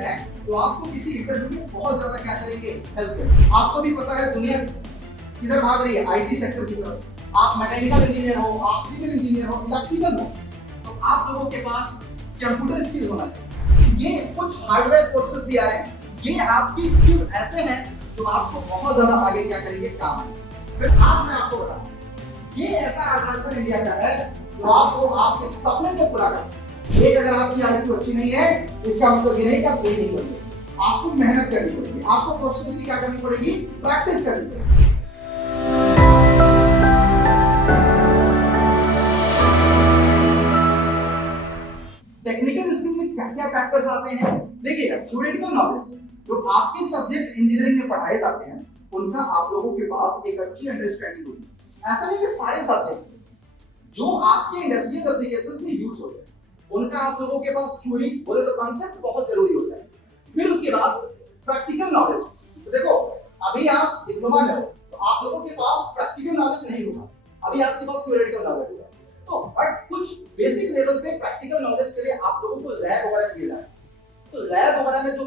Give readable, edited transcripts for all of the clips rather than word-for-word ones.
है तो आपको किसी इंटरव्यू में बहुत ज्यादा क्या करेंगे, हेल्प करेंगे। आपको भी पता है दुनिया किधर भाग रही है, आईटी सेक्टर की तरफ। आप मैकेनिकल इंजीनियर हो, आप सिविल इंजीनियर हो, इलेक्ट्रिकल हो, तो आप लोगों के पास कंप्यूटर स्किल होना चाहिए। ये कुछ हार्डवेयर कोर्सेज भी आ रहे हैं, ये आपकी स्किल ऐसे हैं जो आपको बहुत ज्यादा आगे क्या करेंगे, काम आएंगे। फिर आज मैं आपको बताऊं, ये ऐसा ऑर्गेनाइजेशन इंडिया का है जो आपको आपके सपने को पूरा कर सकता है। एक अगर आपकी आईक्यू अच्छी नहीं है, इसका मतलब ये नहीं कि आप ये नहीं करेंगे। आपको मेहनत करनी पड़ेगी, आपको क्वेश्चन की क्या करनी पड़ेगी, प्रैक्टिस करनी पड़ेगी। टेक्निकल स्किल में क्या क्या फैक्टर्स आते हैं, देखिएगा। थ्योरेटिकल नॉलेज जो आपके सब्जेक्ट इंजीनियरिंग में पढ़ाए जाते हैं, उनका आप लोगों के पास एक अच्छी अंडरस्टैंडिंग होगी। ऐसा नहीं कि सारे सब्जेक्ट जो आपके इंडस्ट्रियल एप्लीकेशंस में यूज होते हैं उनका आप लोगों के पास थ्योरी बोले तो कांसेप्ट बहुत जरूरी होता है। फिर उसके बाद प्रैक्टिकल नॉलेज। तो देखो, अभी आप डिप्लोमा में हो तो आप लोगों के पास प्रैक्टिकल नॉलेज नहीं होगा, अभी आपके पास थ्योरेटिकल नॉलेज होगा। तो बट कुछ बेसिक लेवल पे प्रैक्टिकल नॉलेज के लिए आप लोगों को लैब वगैरह दिए जाते हैं। तो लैब वगैरह में जो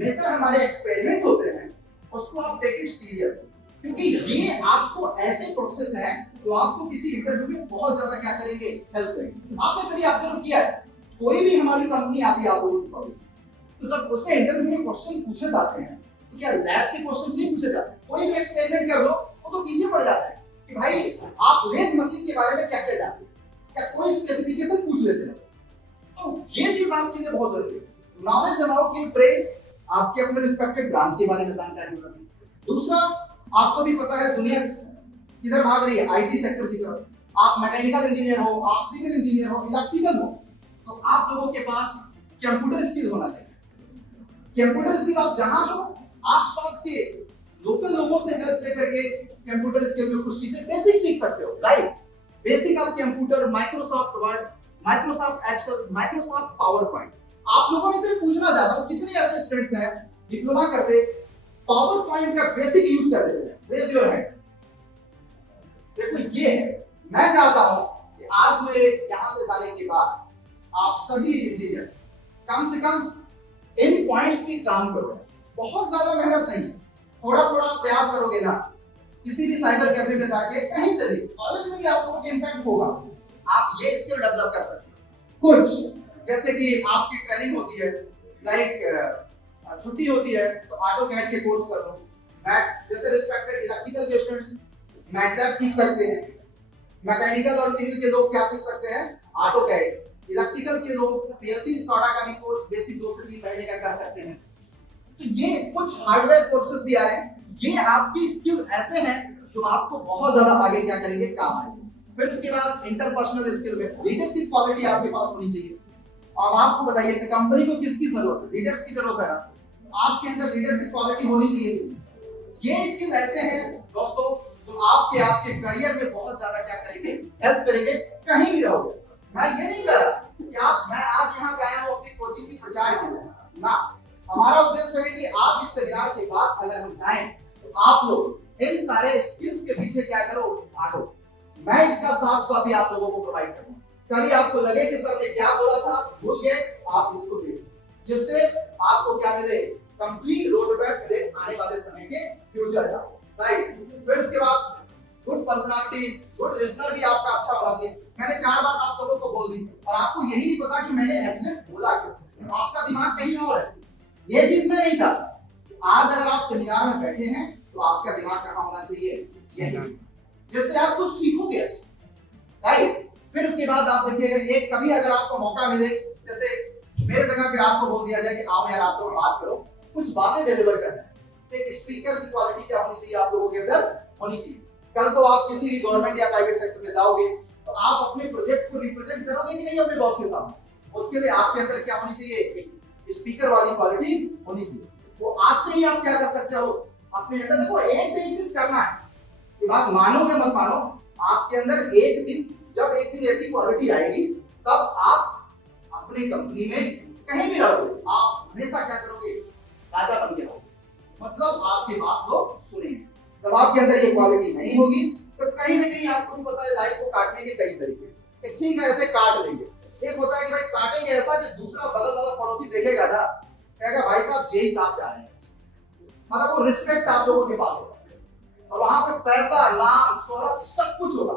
मेजर हमारे एक्सपेरिमेंट होते हैं उसको आप टेक इट सीरियस, क्योंकि ये आपको ऐसे प्रोसेस हैं जो आपको किसी इंटरव्यू में बहुत ज्यादा क्या करेंगे, हेल्प करेंगे। आपने कभी ऑब्जर्व किया है, कोई भी हमारी कंपनी आती है आप लोगों की कॉलेज, तो जब उसमें इंटरव्यू में क्वेश्चंस पूछे जाते हैं तो क्या लैब से क्वेश्चंस नहीं पूछे जाते? कोई भी एक्सपेरिमेंट कर दो वो तो पीछे पड़ जाता है कि भाई आप लेथ मशीन के बारे में क्या क्या जानते हैं, क्या कोई स्पेसिफिकेशन पूछ लेते हैं। तो ये चीज आपके लिए बहुत जरूरी है। नॉलेज अबाउट योर ट्रेड, आपके अपने रिस्पेक्टेड ब्रांच के बारे में जानकारी होना चाहिए। दूसरा, आपको भी पता है दुनिया किधर भाग रही है, आईटी सेक्टर की तरफ। आप मैकेनिकल इंजीनियर हो, आप सिविल इंजीनियर हो, इलेक्ट्रिकल हो, तो आप लोगों के पास कंप्यूटर स्किल होना चाहिए। कंप्यूटर स्किल आप जहां हो आसपास के लोकल लोगों से हेल्प लेकर के कंप्यूटर स्किल में कुछ चीजें बेसिक सीख सकते हो। लाइक बेसिक आप computer, Microsoft Word, Microsoft Excel, Microsoft PowerPoint. आप लोगों में से पूछना चाहता हूं, कितने ऐसे स्टूडेंट्स हैं डिप्लोमा करते पावर पॉइंट का बेसिक यूज कर लेते हैं? Raise your hand. देखो ये है, मैं चाहता हूं कि आज मेरे यहां से जाने के बाद आप सभी इंजीनियर्स कम से कम इन पॉइंट्स पे काम करो। बहुत ज्यादा मेहनत नहीं है, थोड़ा थोड़ा प्रयास करोगे ना, किसी भी साइबर कैफे में जाके कहीं से भी, कॉलेज में भी आप लोगों को इम्पैक्ट होगा, आप ये स्किल डेवलप कर सकते हो। कुछ जैसे कि आपकी ट्रेनिंग होती है, लाइक छुट्टी होती है तो ऑटोकैड के कोर्स कर लो। जैसे रिस्पेक्टेड इलेक्ट्रिकल के स्टूडेंट्स मैटलैब सीख सकते हैं, मैकेनिकल और सिविल के लोग क्या सीख सकते हैं, ऑटोकैड। इलेक्ट्रिकल के लोग पीएलसी स्काडा का भी कोर्स बेसिक 2 से 3 महीने का कर सकते हैं। तो ये कुछ हार्डवेयर कोर्सेज भी आ रहे हैं, ये आपकी स्किल ऐसे हैं जो आपको बहुत ज्यादा आगे क्या करेंगे, काम आएंगे। फिर इसके बाद इंटरपर्सनल स्किल में लीडरशिप क्वालिटी आपके पास होनी चाहिए। और आपको बताइए कि कंपनी को किसकी जरूरत है, लीडर्स की जरूरत है ना, आपके अंदर लीडरशिप क्वालिटी होनी चाहिए। ये स्किल ऐसे हैं दोस्तों जो आपके करियर में बहुत ज्यादा क्या करेंगे, हेल्प करेंगे, कहीं भी रहोगे। मैं ये नहीं कह रहा कि मैं आज यहाँ पे आया हूँ अपनी कोचिंग की प्रचार के लिए ना, हमारा उद्देश्य है कि आज इस सेमिनार के बाद अगर हम जाएं तो आप लोग इन सारे स्किल्स के पीछे क्या करो, भागो। मैं इसका साथ कॉपी आप लोगों को प्रोवाइड करूंगा। कभी आपको लगे कि सर ने क्या बोला था, भूल गए, आप इसको देखो, जिससे आपको क्या मिले, कंप्लीट रोड मैप मिले आने वाले समय के फ्यूचर का। राइट। फिर उसके बाद गुड पर्सनालिटी, गुड लिसनर भी आपका अच्छा होना चाहिए। मैंने 4 बात आप लोगों को बोल दी और आपको यही नहीं पता कि मैंने एग्जैक्ट बोला क्यों, आपका दिमाग कहीं और है। ये चीज मैं नहीं चाहता। आज अगर आप सेमिनार में बैठे हैं तो आपका दिमाग कहाँ होना चाहिए, यही, जिससे आप कुछ सीखोगे। राइट। फिर उसके बाद आप देखिएगा, एक कभी अगर आपको मौका मिले, जैसे मेरे जगह पे आपको बोल दिया जाए कि आओ यार आप लोग बात करो, कुछ बातें डिलीवर करना है, तो एक स्पीकर की क्वालिटी क्या होनी चाहिए, आप लोगों के अंदर होनी चाहिए। कल तो आप किसी भी गवर्नमेंट या प्राइवेट सेक्टर में जाओगे तो आप अपने प्रोजेक्ट को रिप्रेजेंट करोगे कि नहीं अपने बॉस के सामने, उसके लिए आपके अंदर क्या होनी चाहिए, एक स्पीकर वाली क्वालिटी होनी चाहिए। वो आज से ही आप क्या कर सकते हो अपने अंदर। देखो एक दिन करना है, ये बात मानोगे मत मानो, आपके अंदर एक दिन, जब एक दिन ऐसी क्वालिटी आएगी तब आप अपनी कंपनी में कहीं भी रहोगे, आप हमेशा क्या करोगे, राजा बन के रहोगे। मतलब आपकी बात लोग सुनेंगे। जब आपके अंदर ये क्वालिटी नहीं होगी तो कहीं ना कहीं आपको भी पता है लाइफ को काटने के कई तरीके। ठीक है, ऐसे काट लेंगे। एक होता है कि भाई काटेंगे ऐसा कि दूसरा बगल वाला पड़ोसी देखेगा ना कहेगा भाई साहब जेई साहब जा रहे हैं, मतलब वो रिस्पेक्ट आप लोगों के पास होगा और वहां पे पैसा नाम शोहरत सब कुछ होगा।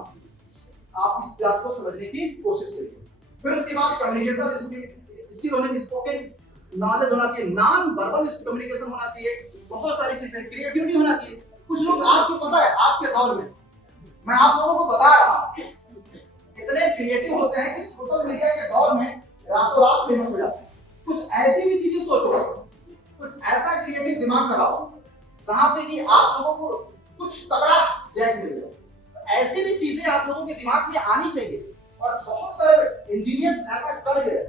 आप इस बात को समझने की कोशिश करिए। फिर उसके बाद कम्युनिकेशन स्किल होने, स्पोकन नॉलेज होना चाहिए, नॉन वर्बल कम्युनिकेशन होना चाहिए, बहुत सारी चीजें, क्रिएटिविटी होना चाहिए। कुछ लोग आज के पता है आज के दौर में मैं आप लोगों को बता रहा हूं इतने क्रिएटिव होते हैं कि सोशल मीडिया के दौर में रातों रात फेमस हो जाते हैं। कुछ ऐसी भी चीजें सोचो, कुछ ऐसा क्रिएटिव दिमाग लगाओ जहां पे कि आप लोगों को कुछ तगड़ा जैक मिलेगा। ऐसी भी चीजें आप लोगों के दिमाग में आनी चाहिए और बहुत सारे इंजीनियर्स ऐसा कर गए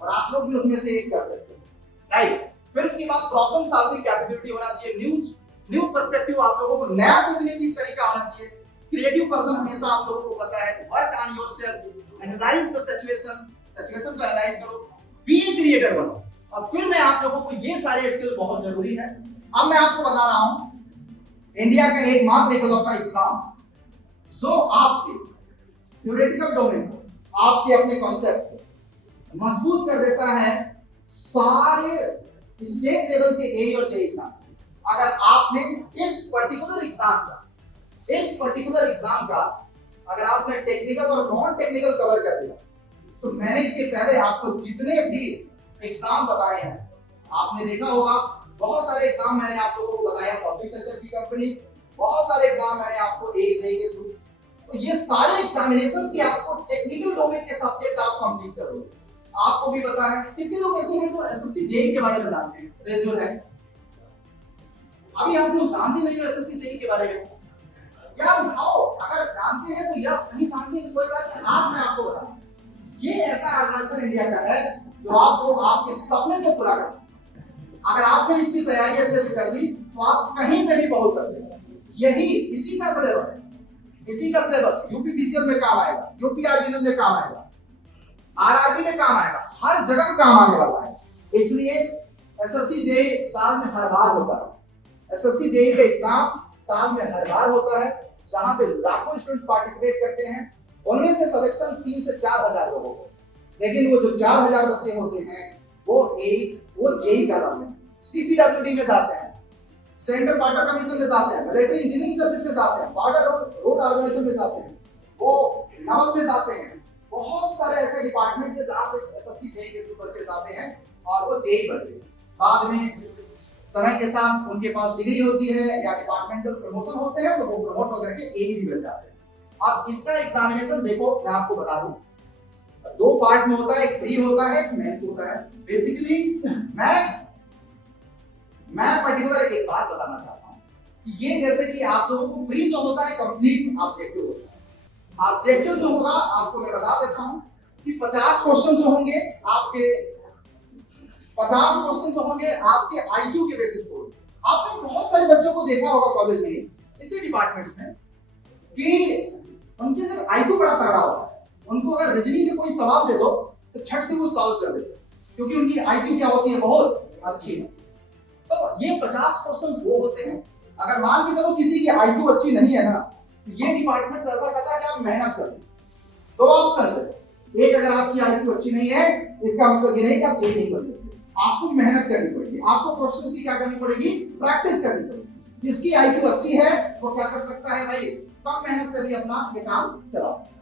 और आप लोग भी उसमें से एक कर सकते हैं, राइट। फिर उसके बाद प्रॉब्लम सॉल्विंग कैपेबिलिटी होना चाहिए, न्यू पर्सपेक्टिव, आप लोगों को नया सोचने की तरीका होना चाहिए। क्रिएटिव पर्सन हमेशा आप लोगों को पता है work on yourself, analyse the situation को एनालाइज करो, बी ए क्रिएटर बनो। अब फिर मैं आप लोगों को ये सारे स्किल बहुत जरूरी है। अब मैं आपको बता रहा हूं इंडिया का एकमात्र इकलौता एग्जाम जो आपके थ्योरेटिकल डोमेन को, आपके अपने कॉन्सेप्ट को मजबूत कर देता है सारे स्टेट लेवल के ए और जे एग्जाम। अगर आपने इस पर्टिकुलर एग्जाम का अगर आपने टेक्निकल और नॉन टेक्निकल कवर कर दिया तो मैंने इसके पहले आपको जितने भी एग्जाम बताए हैं आपने देखा होगा, बहुत सारे एग्जाम मैंने आप लोगों को बताया पब्लिक सेक्टर की कंपनी, बहुत सारे एग्जाम मैंने आपको जेईई के थ्रू, तो ये सारे एग्जामिनेशंस के आपको टेक्निकल डोमेन के सब्जेक्ट आप कंप्लीट करोगे। आपको भी पता है कितने लोग ऐसे हैं जो एसएससी जेईई के बारे में जानते हैं, रेजो है अभी आप लोग जानते नहीं हो एसएससी जेईई के बारे में, यार उठाओ, अगर जानते हैं तो यस, नहीं जानते तो कोई बात नहीं। आज मैं आपको बता रहा हूं ये ऐसा ऑर्गेनाइजेशन इंडिया का है जो आपको आपके सपने को पूरा कर सकता है। अगर आपने इसकी तैयारी अच्छे से कर ली तो आप कहीं पे भी पहुंच सकते हैं। यही इसी का सिलेबस यूपीपीसीएल में काम आएगा, यूपीआरबी में काम आएगा, आरआरबी में काम आएगा, हर जगह काम आने वाला है। इसलिए एसएससी जेईई साल में हर बार होता है, एसएससी जेईई का एग्जाम साल में हर बार होता है जहां पे लाखों स्टूडेंट पार्टिसिपेट करते हैं। उनमें से सिलेक्शन 3 से 4,000 लोगों को, लेकिन वो जो 4,000 बच्चे होते हैं वो जेईई का नाम है, सीपीडब्ल्यूडी में जाते हैं, सेंट्रल वाटर कमीशन में जाते हैं, मिलिट्री इंजीनियरिंग सर्विस में जाते हैं, बॉर्डर रोड ऑर्गेनाइजेशन में जाते हैं, वो नमक में जाते हैं। बहुत सारे ऐसे डिपार्टमेंट है जहां पे एसएससी जेईई के थ्रू बच्चे जाते हैं और वो जेईई बनते हैं। बाद में समय के साथ उनके पास डिग्री होती है या डिपार्टमेंटल प्रमोशन होते हैं तो वो प्रमोट होकर के एई भी बन जाते हैं। अब इसका एग्जामिनेशन देखो, मैं आपको बता दूं 2 पार्ट में होता है, एक प्री होता है, एक मेंस होता है। बेसिकली मैं पर्टिकुलर एक बात बताना चाहता हूं कि ये जैसे कि आप लोगों को प्री जो होता है कंप्लीट ऑब्जेक्टिव होता है। ऑब्जेक्टिव जो होगा आपको मैं बता देता हूं कि 50 क्वेश्चन जो होंगे आपके 50 क्वेश्चन जो होंगे आपके आईक्यू के बेसिस पर। आपने बहुत सारे बच्चों को देखा होगा कॉलेज में, इसी डिपार्टमेंट्स में, कि उनके अंदर आईक्यू बड़ा तगड़ा होता है। उनको अगर रीजनिंग के कोई सवाल दे दो तो झट से वो सॉल्व कर देते हैं क्योंकि उनकी आईक्यू क्या होती है, बहुत अच्छी है। तो ये 50 क्वेश्चंस वो होते हैं। अगर मान के चलो किसी की आईक्यू अच्छी नहीं है ना तो ये डिपार्टमेंट ऐसा कहता है कि आप मेहनत करो। 2 ऑप्शन है, एक अगर आपकी आईक्यू अच्छी नहीं है इसका मतलब ये नहीं कि आप जेईई नहीं बन सकते, आपको मेहनत करनी पड़ेगी, आपको क्वेश्चंस की क्या करनी पड़ेगी, प्रैक्टिस करनी पड़ेगी। जिसकी आईक्यू अच्छी है वो क्या कर सकता है भाई, कम मेहनत से भी अपना ये काम चला सकता है।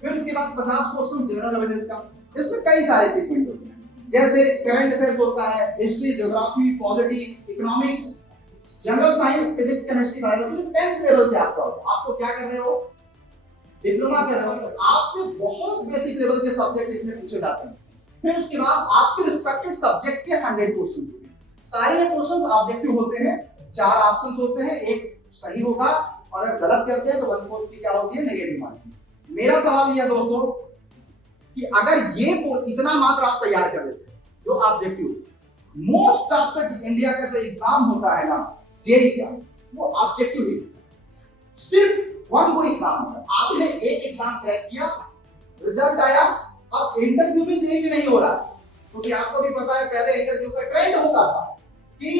फिर उसके बाद 50 क्वेश्चन जनरल अवेयरनेस का, इसमें कई सारे सीक्वेंस होते हैं जैसे करंट अफेयर्स होता है, history, geography, polity, economics, general science, physics, chemistry, biology. 10th level पे आपको क्या कर रहे हो, डिप्लोमा कर रहे हो, आपसे बहुत बेसिक लेवल के सब्जेक्ट इसमें पूछे जाते हैं। फिर उसके बाद आपके रिस्पेक्टेड सब्जेक्ट के 100 क्वेश्चंस होते हैं। सारे क्वेश्चंस ऑब्जेक्टिव होते हैं, 4 ऑप्शंस होते हैं, एक सही होगा और अगर गलत करते हैं तो 1/4 की क्या होती है, नेगेटिव मार्किंग। मेरा सवाल यह है दोस्तों कि अगर ये इतना मात्र आप तैयार कर लेते हैं जो objective, most of the India का जो एग्जाम होता है ना जेईई का, वो ऑब्जेक्टिव ही सिर्फ 1 वो एग्जाम है। आपने एक एग्जाम क्रैक किया, रिजल्ट आया, अब इंटरव्यू भी जेईई में नहीं हो रहा क्योंकि आपको भी पता है पहले इंटरव्यू का ट्रेंड होता था कि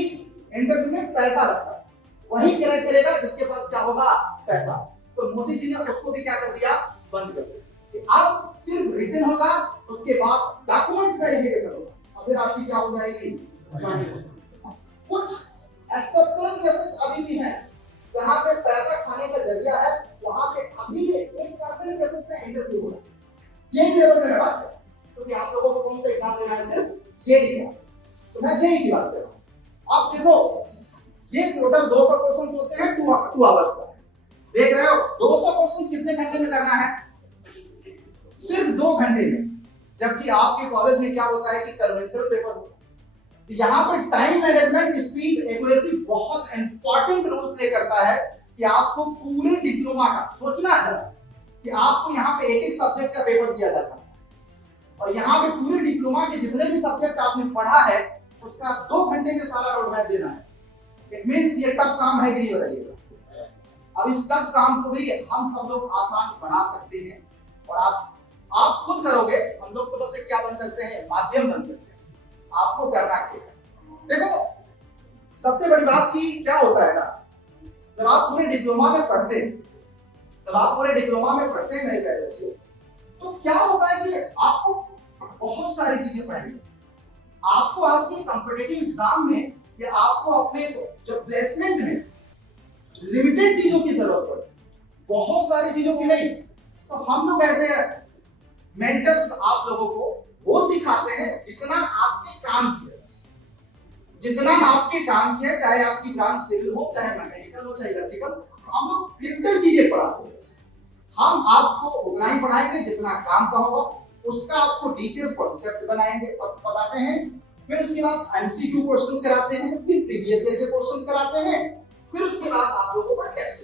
इंटरव्यू में पैसा लगता है, वही क्रैक करेगा जिसके पास क्या होगा, पैसा। तो मोदी जी ने उसको भी क्या कर दिया, बंद कर दिया। अब सिर्फ रिटन होगा, उसके बाद डॉक्यूमेंट्स वेरिफिकेशन होगा और फिर आपकी क्या हो जाएगी, कुछ एक्सेप्शनल केसेस अभी भी हैं जहां पे पैसा खाने का जरिया है, वहां पे अभी भी 1% केसेस में इंटरव्यू हो रहा है। जेई लेवल में बात करें क्योंकि आप लोगों को कौन सा एग्जाम देना है, सिर्फ जेई का, तो मैं जेई की बात कर रहा हूं। आप देखो ये टोटल 200 क्वेश्चंस होते हैं 2 आवर्स का, देख रहे हो 200 क्वेश्चंस कितने घंटे में करना है, सिर्फ 2 घंटे में। जबकि आपके कॉलेज में क्या होता है कि कन्वेंशनल पेपर होता है। यहाँ पे टाइम मैनेजमेंट, स्पीड, एक्यूरेसी बहुत इंपॉर्टेंट रोल प्ले करता है कि आपको पूरे डिप्लोमा का सोचना चाहिए कि आपको यहाँ पे एक एक सब्जेक्ट का पेपर दिया जाता है और यहाँ पे पूरे डिप्लोमा के जितने भी सब्जेक्ट आपने पढ़ा है उसका 2 घंटे में सारा रोड मैप देना है। इट मींस ये टफ काम है कि नहीं बताइएगा। अब इस टफ काम को भी हम सब लोग आसान बना सकते हैं और आप खुद करोगे, हम लोग तो बस एक क्या बन सकते हैं, माध्यम बन सकते हैं। आपको करना क्या है, देखो सबसे बड़ी बात की क्या होता है ना, जब आप पूरे डिप्लोमा में पढ़ते हैं, मेरे प्यारे बच्चे, तो क्या होता है कि आपको बहुत सारी चीजें पढ़नी, आपको आपके कॉम्पिटिटिव एग्जाम में या आपको अपने जो प्लेसमेंट में लिमिटेड चीजों की जरूरत पड़ती, बहुत सारी चीजों की नहीं। तो हम लोग ऐसे मेंटर्स आप लोगों को वो सिखाते हैं जितना आपके काम किया, चाहे आपकी ब्रांच सिविल हो, चाहे मैकेनिकल हो, चाहे इलेक्ट्रिकल, हम लोग फिल्टर चीजें पढ़ाते हैं। हम आपको उतना ही पढ़ाएंगे जितना काम का होगा, उसका आपको डिटेल कॉन्सेप्ट बनाएंगे और बताते हैं। फिर उसके बाद एमसीक्यू क्वेश्चंस कराते हैं, फिर प्रीवियस ईयर के क्वेश्चंस कराते हैं, फिर उसके बाद आप लोगों को टेस्ट,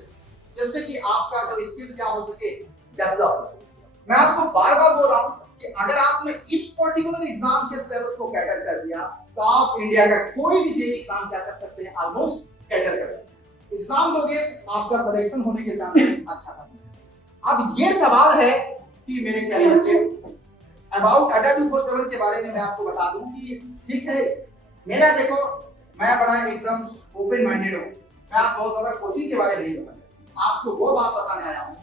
जिससे कि आपका जो स्किल क्या हो सके, डेवलप हो सके। मैं आपको बार-बार बोल रहा हूं कि अगर आपने इस पर्टिकुलर एग्जाम के सिलेबस को कैटर कर दिया तो आप इंडिया का कोई भी जेईई एग्जाम क्या कर सकते हैं, ऑलमोस्ट कैटर कर सकते हैं। एग्जाम दोगे, आपका सिलेक्शन होने के चांसेस अच्छा खासा है। अब ये सवाल है कि मेरे प्यारे बच्चे, अबाउट अड्डा 247 के बारे में मैं आपको बता दूं कि ठीक है, मेरा देखो मैं बड़ा एकदम ओपन माइंडेड हूं, मैं आज बहुत ज्यादा कोचिंग के बारे में नहीं बताऊंगा, आपको वो बात बताने आया हूं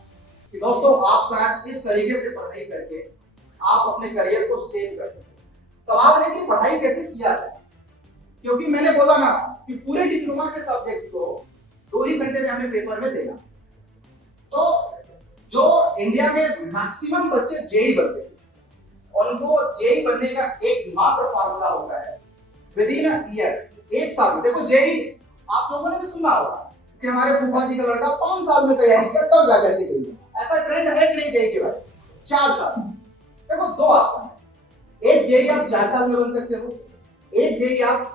कि दोस्तों आप शायद इस तरीके से पढ़ाई करके आप अपने करियर को सेव कर सकते हैं। सवाल है कि पढ़ाई कैसे किया जाए, क्योंकि मैंने बोला ना कि पूरे डिप्लोमा के सब्जेक्ट को 2 ही घंटे में हमें पेपर में देना। तो जो इंडिया में मैक्सिमम बच्चे जेईई बनते हैं, उनको जेईई बनने का एकमात्र फार्मूला होता है विद इन अ ईयर, 1 साल में। देखो जेईई आप लोगों ने भी सुना होगा कि हमारे फूफा जी का लड़का 5 साल में तैयारी किया तब जाकर के जेईई, ऐसा ट्रेंड है कि नहीं जेईई के बाद? 4 साल। देखो 2 ऑप्शन है, एक जेईई आप 4 साल में बन सकते हो, एक जेईई आप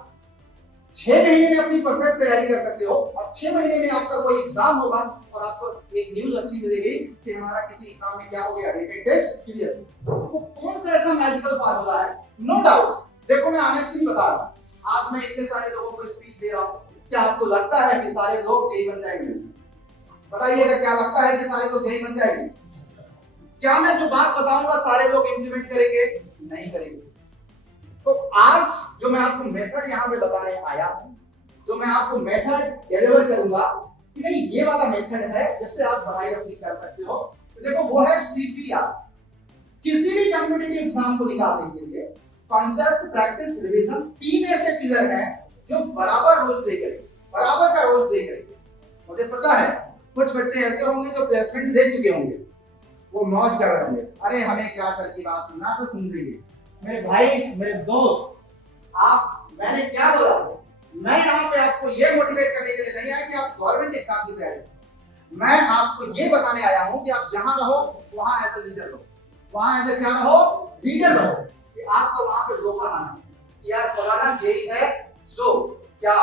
6 महीने में अपनी परफेक्ट तैयारी कर सकते हो और 6 महीने में आपका कोई एग्जाम होगा और आपको एक न्यूज अच्छी मिलेगी कि हमारा किसी एग्जाम में क्या हो गया, रिटेन टेस्ट क्लियर। तो कौन सा ऐसा मैजिकल फार्मूला है? नो डाउट, देखो मैं ऑनेस्टली बता रहा हूं, आज मैं इतने सारे लोगों को स्पीच दे रहा हूं, क्या आपको लगता है कि सारे लोग जेईई बन जाएंगे? बताइएगा, क्या लगता है कि सारे लोग जेईई बन जाएंगे? क्या मैं जो बात बताऊंगा सारे लोग इंप्लीमेंट करेंगे? नहीं करेंगे। तो आज जो मैं आपको मेथड यहाँ पे बताने आया हूं, जो मैं आपको मेथड डिलीवर करूंगा कि नहीं ये वाला मेथड है जिससे आप पढ़ाई अपनी कर सकते हो, तो देखो वो है सीपीआर। किसी भी कॉम्पिटिटिव एग्जाम को निकालने के लिए कॉन्सेप्ट, प्रैक्टिस, रिवीजन, 3 ऐसे पिलर हैं जो बराबर रोल प्ले करेंगे, बराबर का रोल प्ले करेंगे। मुझे पता है कुछ बच्चे ऐसे होंगे जो प्लेसमेंट ले चुके होंगे, वो मौज कर रहे होंगे, अरे हमें क्या सर की बात सुनना, तो सुन लीजिए मेरे भाई, मेरे दोस्त, आप मैंने क्या बोला, मैं यहाँ पे आपको ये मोटिवेट करने के लिए नहीं आया कि आप गवर्नमेंट एग्जाम की तैयारी, मैं आपको ये बताने आया हूँ कि आप जहां रहो वहां ऐसे लीडर रहो, वहां ऐसे क्या रहो, लीडर रहो, कि आपको वहां पे लोहा माना कि यार फलाना जेईई है, सो क्या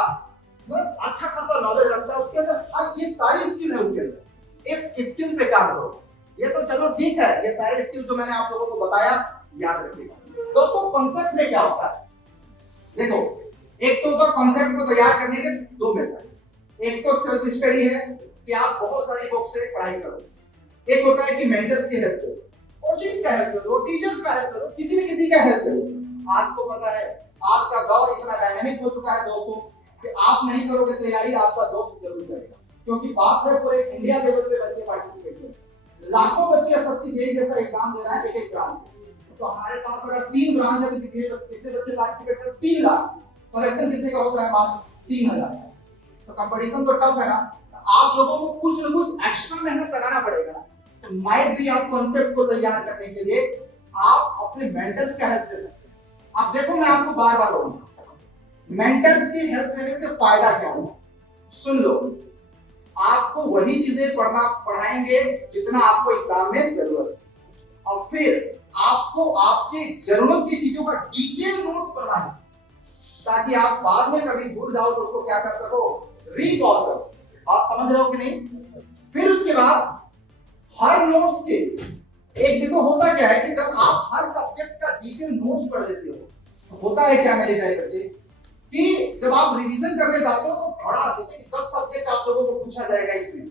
मतलब अच्छा खासा नॉलेज रखता है उसके अंदर, और ये सारी स्किल है उसके अंदर, इस स्किल पे काम करो। ये तो चलो ठीक है, ये सारे स्किल जो मैंने आप लोगों को बताया याद रखिएगा। दोस्तों कॉन्सेप्ट में क्या होता है, देखो एक तो कॉन्सेप्ट को तैयार करने के 2 मेथड, एक तो सेल्फ स्टडी है कि आप बहुत सारी बुक से पढ़ाई करो, एक होता है कि मेंटर्स की हेल्प करो, कोचिंग्स का हेल्प करो, टीचर्स का हेल्प करो, किसी न किसी का हेल्प करो। आज को पता है आज का दौर इतना डायनामिक हो चुका है दोस्तों कि आप नहीं करोगे तैयारी, आपका दोस्त जरूर करेगा, क्योंकि बात है पूरे इंडिया लेवल पे बच्चे पार्टिसिपेट कर, लाखों बच्चे एसएससी जेईई जैसा एग्जाम दे रहे हैं एक ब्रांच से। तो हमारे पास अगर 3 ब्रांच है तो कितने बच्चे पार्टिसिपेट कर? 3 लाख। सिलेक्शन कितने का होता है? मात्र 3000। तो कंपटीशन तो टफ है ना, तो आप लोगों को कुछ ना कुछ एक्स्ट्रा मेहनत लगाना पड़ेगा ना। तो माइट भी आप कॉन्सेप्ट को तैयार करने के लिए आप अपने मेंटर्स का हेल्प ले सकते हैं। अब देखो मैं आपको बार बार बोलूंगा, मेंटर्स की हेल्प लेने से फायदा क्या होगा? सुन लो, आपको वही चीजें पढ़ाएंगे जितना आपको एग्जाम में जरूरत है, और फिर आपको आपके जरूरत की चीजों का डिटेल नोट्स बनाना, ताकि आप बाद में कभी भूल जाओ तो उसको क्या कर सको? रिकॉल कर सको। बात समझ रहे हो कि नहीं? फिर उसके बाद हर नोट्स के एक देखो होता क्या है कि जब आप हर सब्जेक्ट का डिटेल नोट्स पढ़ लेते हो तो होता है क्या मेरे प्यारे बच्चे, कि जब आप रिवीजन करने जाते हो तो बड़ा, जैसे कि 10 सब्जेक्ट आप लोगों को पूछा जाएगा इसमें,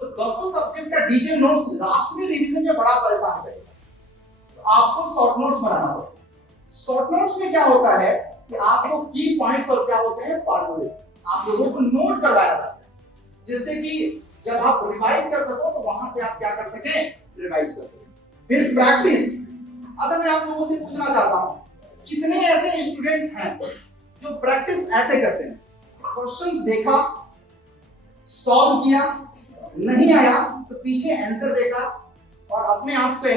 तो 10 सब्जेक्ट का डिटेल नोट्स लास्ट में रिवीजन में बड़ा परेशान करेगा। तो आपको शॉर्ट नोट्स बनाना होगा। शॉर्ट नोट्स में क्या होता है कि आपको की पॉइंट्स और क्या होते हैं, फार्मूले, आप लोगों को नोट करवाया जाता है, जिससे कि जब आप रिवाइज कर सको तो वहां से आप क्या कर सके? रिवाइज कर सके। फिर प्रैक्टिस। अगर मैं आप लोगों से पूछना चाहता हूं, कितने ऐसे स्टूडेंट्स हैं जो प्रैक्टिस ऐसे करते हैं? क्वेश्चंस देखा, सॉल्व किया, नहीं आया तो पीछे आंसर देखा और अपने आप को,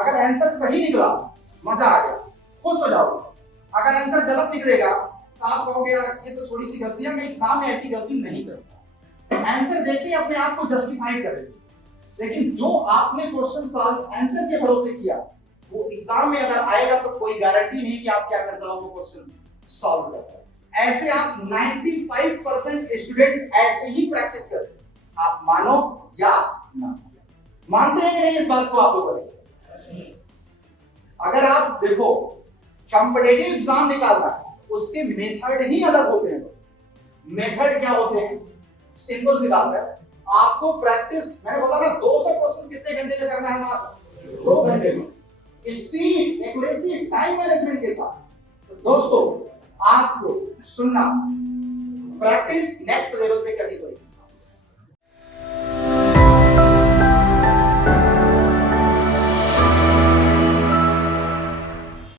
अगर आंसर सही निकला मजा आ गया, खुश हो जाओगे। अगर आंसर गलत निकलेगा तो आप कहोगे यार ये तो थोड़ी सी गलती है, मैं एग्जाम में ऐसी गलती नहीं करूंगा। आंसर देख के अपने आप को जस्टिफाइड करेंगे। लेकिन जो आपने क्वेश्चन सॉल्व आंसर के भरोसे किया, वो एग्जाम में अगर आएगा तो कोई गारंटी नहीं कि आप क्या कर जाओगे, क्वेश्चन सॉल्व कर पाओगे। ऐसे आप 95% स्टूडेंट्स ऐसे ही प्रैक्टिस करते हैं, आप मानो या ना। मानते हैं कि नहीं इस बात को आप लोग? अगर आप देखो कॉम्पिटिटिव एग्जाम निकालना है, उसके मेथड ही अलग होते हैं। मेथड क्या होते हैं? सिंपल सी बात है, आपको प्रैक्टिस, मैंने बोला ना 200 क्वेश्चन कितने घंटे में करना है? मात्र 2 घंटे में, स्पीड, एक्यूरेसी, टाइम मैनेजमेंट के साथ। तो दोस्तों आपको सुनना, प्रैक्टिस नेक्स्ट लेवल पे करनी पड़ेगी।